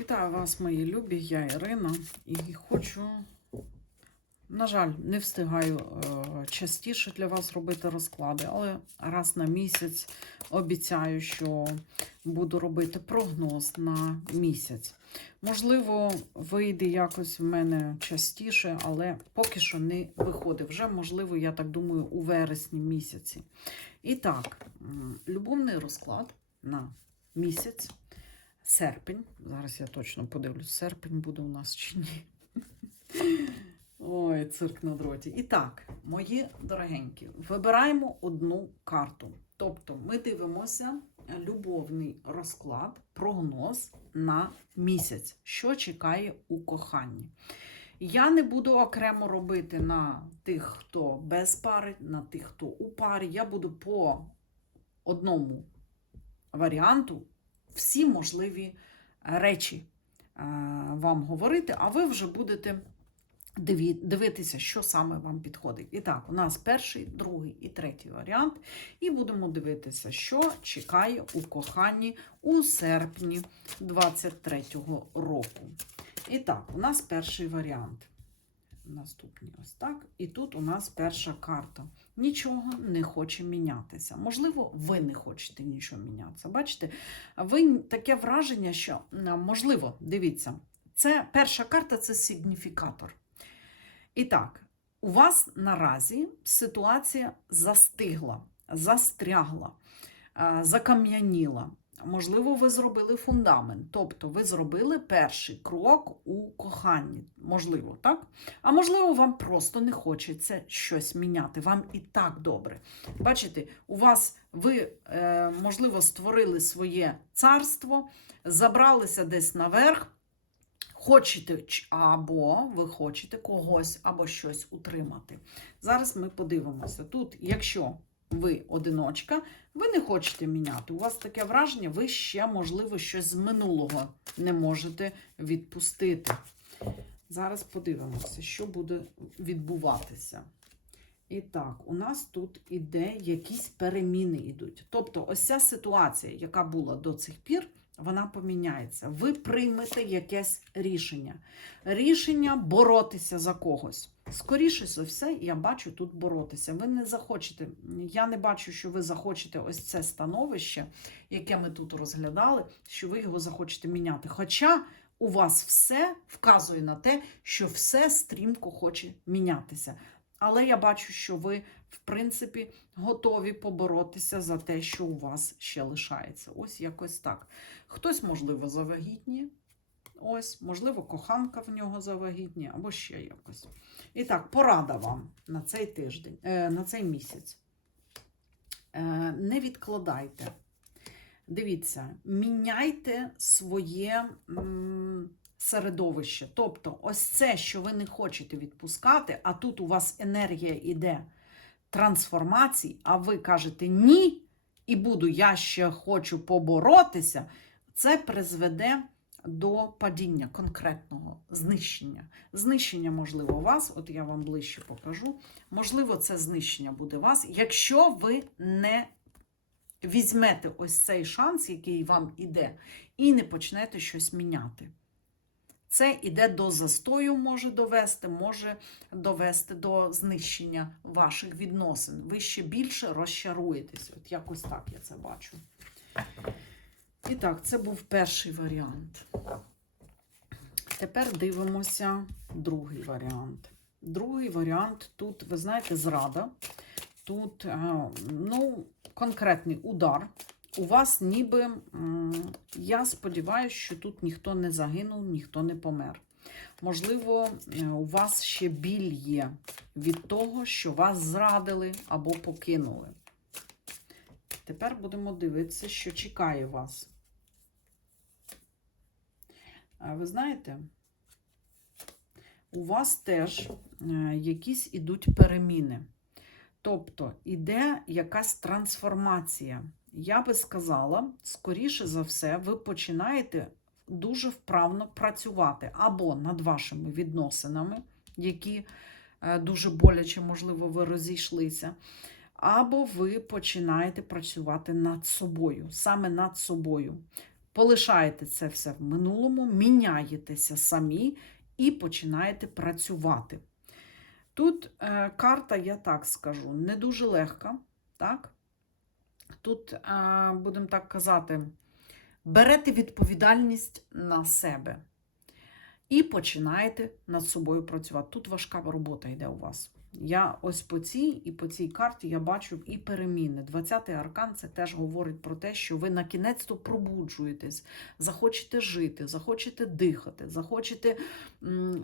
Вітаю вас, мої любі, я Ірина, і хочу, на жаль, не встигаю е, частіше для вас робити розклади, але раз на місяць обіцяю, що буду робити прогноз на місяць. Можливо, вийде якось в мене частіше, але поки що не виходить. Вже, можливо, я так думаю, у вересні місяці. І так, любовний розклад на місяць серпень. Зараз я точно подивлюсь, серпень буде у нас чи ні. Ой, цирк на дроті. І так, мої дорогенькі, вибираємо одну карту. Тобто ми дивимося любовний розклад, прогноз на місяць, що чекає у коханні. Я не буду окремо робити на тих, хто без пари, на тих, хто у парі. Я буду по одному варіанту всі можливі речі е, вам говорити, а ви вже будете дивитися, що саме вам підходить. І так, у нас перший, другий і третій варіант. І будемо дивитися, що чекає у коханні у серпні 23-го року. І так, у нас перший варіант. Наступний ось так. І тут у нас перша карта. Нічого не хоче мінятися. Можливо, ви не хочете нічого мінятися. Бачите, ви таке враження, що можливо, дивіться, це перша карта це сигніфікатор. І так, у вас наразі ситуація застигла, застрягла, закам'яніла. Можливо, ви зробили фундамент, тобто ви зробили перший крок у коханні. Можливо, так? А можливо, вам просто не хочеться щось міняти. Вам і так добре. Бачите, у вас ви, е, можливо, створили своє царство, забралися десь наверх. Хочете або ви хочете когось або щось утримати. Зараз ми подивимося. Тут, якщо ви одиночка, ви не хочете міняти. У вас таке враження, ви ще, можливо, щось з минулого не можете відпустити. Зараз подивимося, що буде відбуватися. І так, у нас тут іде якісь переміни йдуть. Тобто, ось ця ситуація, яка була до цих пір, вона поміняється. Ви приймете якесь рішення. Рішення боротися за когось. Скоріше за все, я бачу тут боротися. Ви не захочете. Я не бачу, що ви захочете ось це становище, яке ми тут розглядали, що ви його захочете міняти. Хоча у вас все вказує на те, що все стрімко хоче мінятися. Але я бачу, що ви, в принципі, готові поборотися за те, що у вас ще лишається. Ось якось так. Хтось, можливо, завагітніє. Ось, можливо, коханка в нього завагітніє, або ще якось. І так, порада вам на цей тиждень, е, на цей місяць. Е, не відкладайте. Дивіться, міняйте своє середовище. Тобто, ось це, що ви не хочете відпускати, а тут у вас енергія іде трансформації, а ви кажете ні, і буду, я ще хочу поборотися, це призведе до падіння конкретного знищення. Знищення, можливо, вас, от я вам ближче покажу. Можливо, це знищення буде вас, якщо ви не візьмете ось цей шанс, який вам іде, і не почнете щось міняти. Це іде до застою, може довести, може довести до знищення ваших відносин. Ви ще більше розчаруєтесь. От якось так я це бачу. І так, це був перший варіант. Тепер дивимося другий варіант. Другий варіант тут, ви знаєте, зрада. Тут е, ну, конкретний удар. У вас ніби, я сподіваюся, що тут ніхто не загинув, ніхто не помер. Можливо, е, у вас ще біль є від того, що вас зрадили або покинули. Тепер будемо дивитися, що чекає вас. А Ви знаєте, у вас теж е, якісь ідуть переміни. Тобто іде якась трансформація. Я би сказала, скоріше за все, ви починаєте дуже вправно працювати або над вашими відносинами, які е, дуже боляче, можливо, ви розійшлися, або ви починаєте працювати над собою, саме над собою. полишаєте це все в минулому, міняєтеся самі і починаєте працювати. Тут е, карта, я так скажу, не дуже легка. Так? Тут, е, будемо так казати, берете відповідальність на себе і починаєте над собою працювати. Тут важка робота йде у вас. Я ось по цій і по цій карті я бачу і переміни. 20-й аркан це теж говорить про те, що ви на кінець-то пробуджуєтесь, захочете жити, захочете дихати, захочете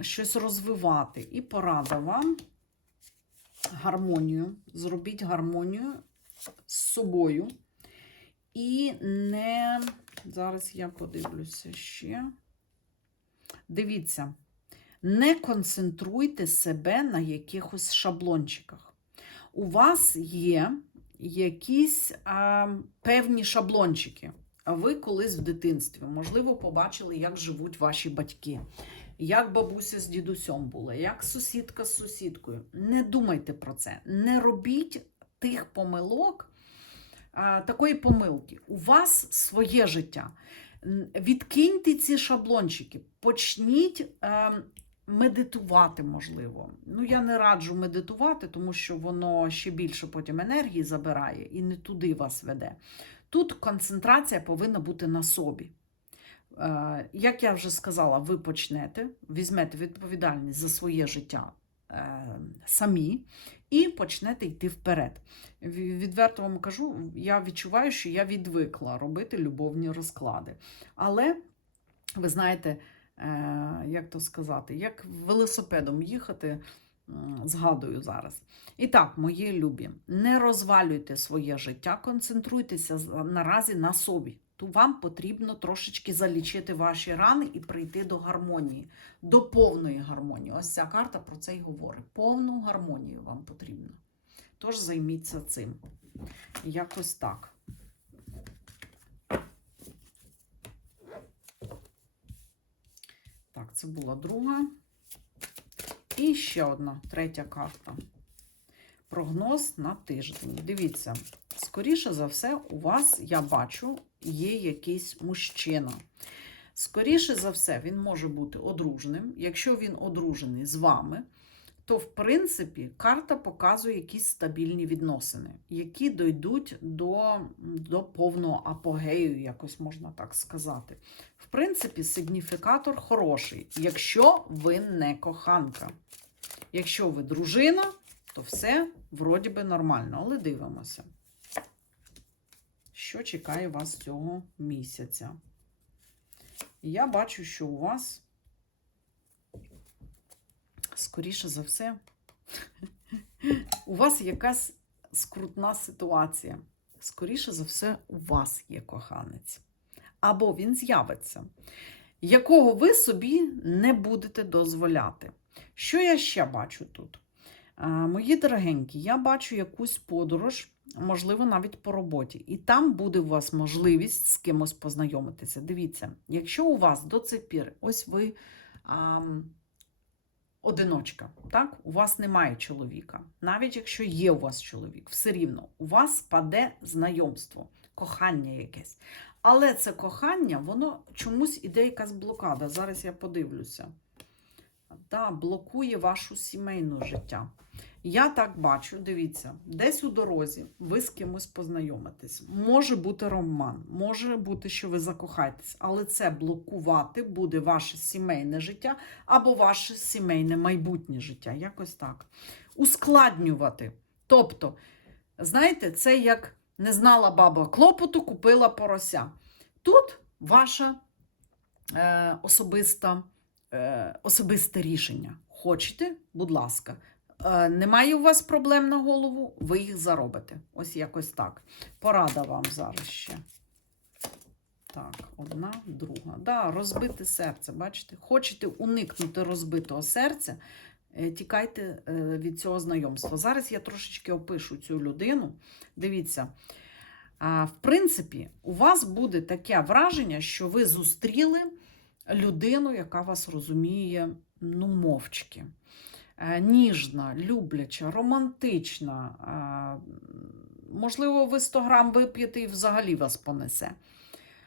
щось розвивати. І порада вам гармонію. Зробіть гармонію з собою. І не. Зараз я подивлюся ще. Дивіться, не концентруйте себе на якихось шаблончиках. У вас є якісь а, певні шаблончики. А ви колись в дитинстві, можливо, побачили, як живуть ваші батьки, як бабуся з дідусем була, як сусідка з сусідкою. Не думайте про це. Не робіть тих помилок, такої помилки. У вас своє життя. Відкиньте ці шаблончики, почніть е, медитувати, можливо. Ну, я не раджу медитувати, тому що воно ще більше потім енергії забирає і не туди вас веде. Тут концентрація повинна бути на собі. Е, як я вже сказала, ви почнете, візьмете відповідальність за своє життя е, самі і почнете йти вперед. Відверто вам кажу, я відчуваю, що я відвикла робити любовні розклади. Але ви знаєте, е, як то сказати, як велосипедом їхати, згадую зараз. І так, мої любі, не розвалюйте своє життя, концентруйтеся наразі на собі. То вам потрібно трошечки залічити ваші рани і прийти до гармонії, до повної гармонії. Ось ця карта про це й говорить. Повну гармонію вам потрібно. Тож займіться цим. Якось так. Так, це була друга. І ще одна третя карта. Прогноз на тиждень. Дивіться, скоріше за все, у вас, я бачу, є якийсь мужчина. Скоріше за все, він може бути одруженим. Якщо він одружений з вами, то в принципі карта показує якісь стабільні відносини, які дойдуть до, до повного апогею, якось можна так сказати. В принципі, сигніфікатор хороший, якщо ви не коханка. Якщо ви дружина, то все вроді би нормально, але дивимося. Що чекає вас цього місяця? Я бачу, що у вас, скоріше за все, у вас якась скрутна ситуація. Скоріше за все, у вас є коханець. Або він з'явиться, якого ви собі не будете дозволяти. Що я ще бачу тут? Мої дорогенькі, я бачу якусь подорож, можливо, навіть по роботі. І там буде у вас можливість з кимось познайомитися. Дивіться, якщо у вас до цих пір, ось ви а, одиночка, так? у вас немає чоловіка, навіть якщо є у вас чоловік, все рівно у вас спаде знайомство, кохання якесь. Але це кохання, воно чомусь іде якась блокада. Зараз я подивлюся. Да, блокує вашу сімейну життя. Я так бачу, дивіться, десь у дорозі ви з кимось познайомитесь. Може бути роман, може бути, що ви закохаєтесь, але це блокувати буде ваше сімейне життя або ваше сімейне майбутнє життя. Якось так. Ускладнювати. Тобто, знаєте, це як не знала баба клопоту, купила порося. Тут ваша е, особиста, особисте рішення. Хочете, будь ласка. Е, Немає у вас проблем на голову, ви їх заробите. Ось якось так. Порада вам зараз ще. Так, одна, друга. Да, розбите серце, бачите? Хочете уникнути розбитого серця, е, тікайте е, від цього знайомства. Зараз я трошечки опишу цю людину. Дивіться. В принципі, у вас буде таке враження, що ви зустріли людину, яка вас розуміє, ну, мовчки. Е, Ніжна, любляча, романтична. Можливо, ви 100 грам вип'єте і взагалі вас понесе.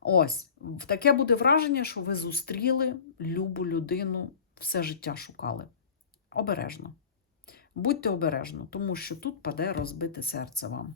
Ось, таке буде враження, що ви зустріли любу людину, все життя шукали. Обережно. Будьте обережно, тому що тут паде розбите серце вам.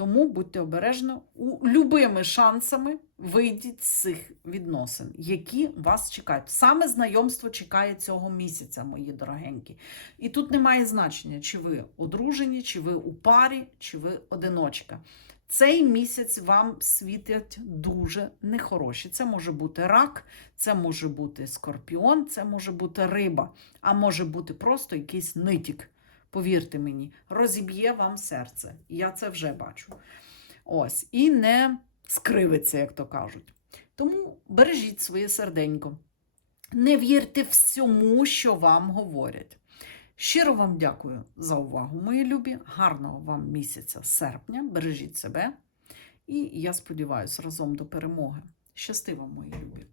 Тому будьте обережно, у любими шансами вийдіть з цих відносин, які вас чекають. Саме знайомство чекає цього місяця, мої дорогенькі. І тут немає значення, чи ви одружені, чи ви у парі, чи ви одиночка. Цей місяць вам світять дуже нехороші. Це може бути рак, це може бути скорпіон, це може бути риба, а може бути просто якийсь нитік. Повірте мені, розіб'є вам серце. Я це вже бачу. Ось, і не скривиться, як то кажуть. Тому бережіть своє серденько. Не вірте всьому, що вам говорять. Щиро вам дякую за увагу, мої любі. Гарного вам місяця серпня. Бережіть себе. І я сподіваюся, разом до перемоги. Щасти вам, мої любі!